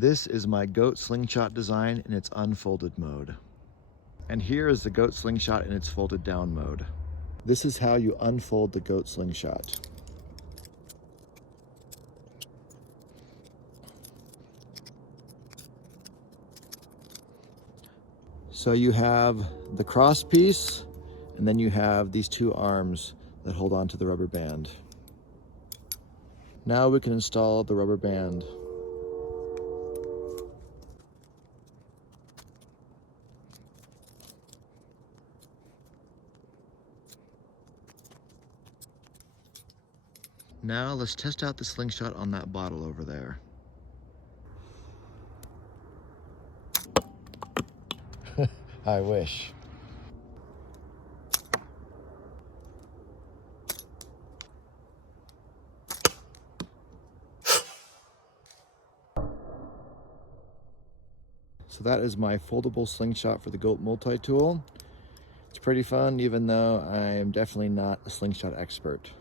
This is my goat slingshot design in its unfolded mode. And here is the goat slingshot in its folded down mode. This is how you unfold the goat slingshot. So you have the cross piece, and then you have these two arms that hold on to the rubber band. Now we can install the rubber band. Now let's test out the slingshot on that bottle over there. I wish. So that is my foldable slingshot for the Goat Multitool. It's pretty fun, even though I am definitely not a slingshot expert.